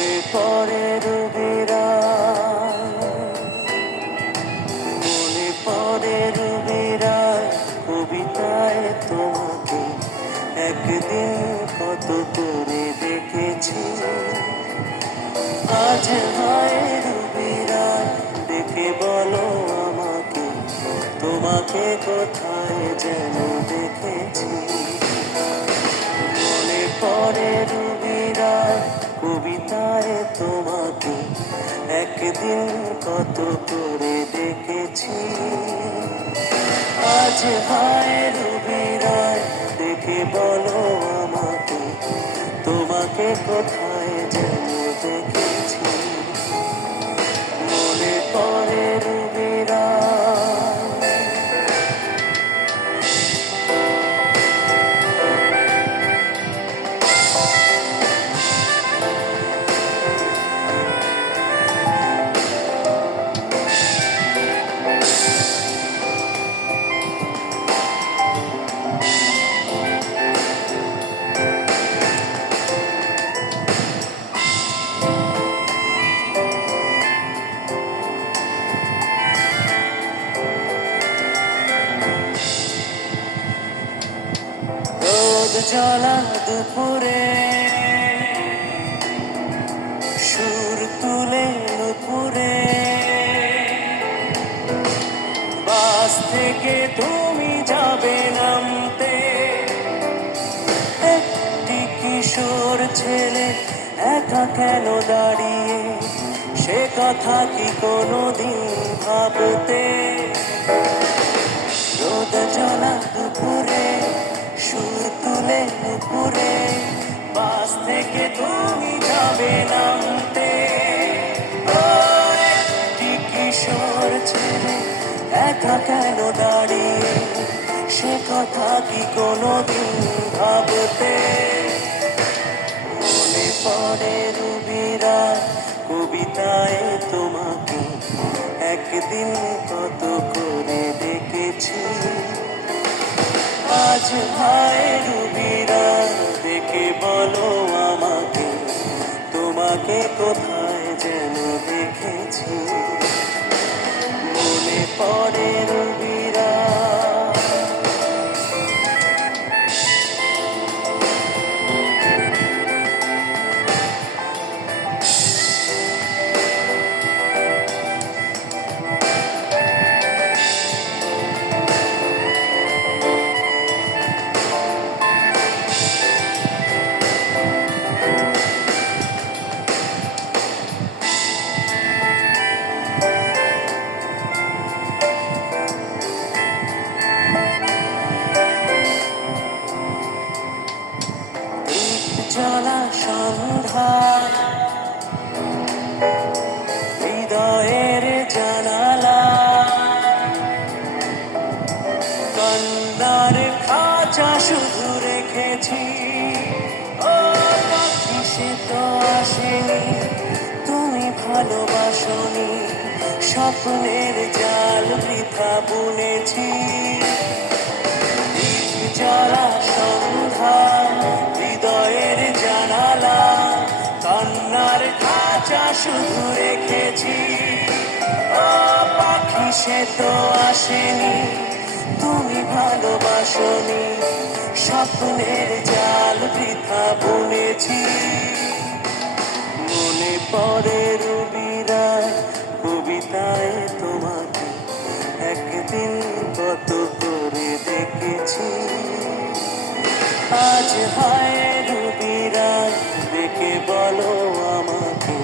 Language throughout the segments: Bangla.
মনে পড়ে রবিরা, মনে পড়ে রবিরা, কবিতায় তোমাকে একদিন কত করে দেখেছি। আজ হয় রবিরা, দেখে বলো আমাকে, তোমাকে কোথায় যেন দেখেছি। মনে পড়ে রবিরা, কবিতায় তোমাকে একদিন কত করে দেখেছি। আজ হয় রবিরা, দেখে বলো আমাকে, তোমাকে কোথায় যেন দেখেছি। মনে পড়ে রবিরা। রোদ জ্বলা দুপুরে সুর তুলে নুপুরে, বাস থেকে তুমি যাবে নামতে। একটি কিশোর ছেলে একা কেন দাঁড়িয়ে, সে কথা কি কোনোদিন ভাবতে? রোদ জ্বলা দুপুরে সুর তুলে নুপুরে, বাস থেকে তুমি যাবে নামতে। ও একটি কিশোর ছেলে একা কেন দাঁড়িয়ে, সে কথা কি কোনোদিন ভাবতে? মনে পড়ে রবিরা, কবিতায় তোমাকে একদিন কত করে দেখেছি। আজ হয় রবিরা, দেখে বলো আমাকে, তোমাকে কোথায় যেন দেখেছি। মনে পড়ে রবিরা। জ্বলা সন্ধ্যা হৃদয়ের জানালা, কন্যার খাঁচা শুধু রেখেছি। ও পাখি সে তো আসেনি, তুমি ভালোবাসনি, স্বপ্নের জাল বৃথা বুনেছি। জ্বলা সন্ধ্যা হৃদয়ের জানালা, কান্নার খাঁচা শুধু রেখেছি। ও পাখি সে তো আসেনি, তুমি ভালোবাসনি, স্বপ্নের জাল বৃথা বুনেছি। মনে পড়ে রবিরা, কবিতায় তোমাকে একদিন কত করে দেখেছি। আজ হয় রবিরা, দেখে বলো আমাকে,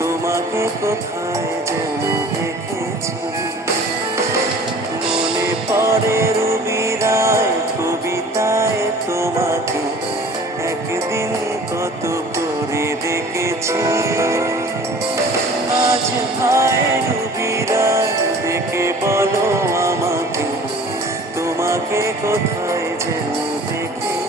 তোমাকে কোথায় যেন দেখেছি। মনে পড়ে রবিরা, কবিতায় তোমাকে একদিন কত করে দেখেছি। আজ হয় রবিরা, দেখে বলো আমাকে, তোমাকে কোথায় যেন দেখেছি।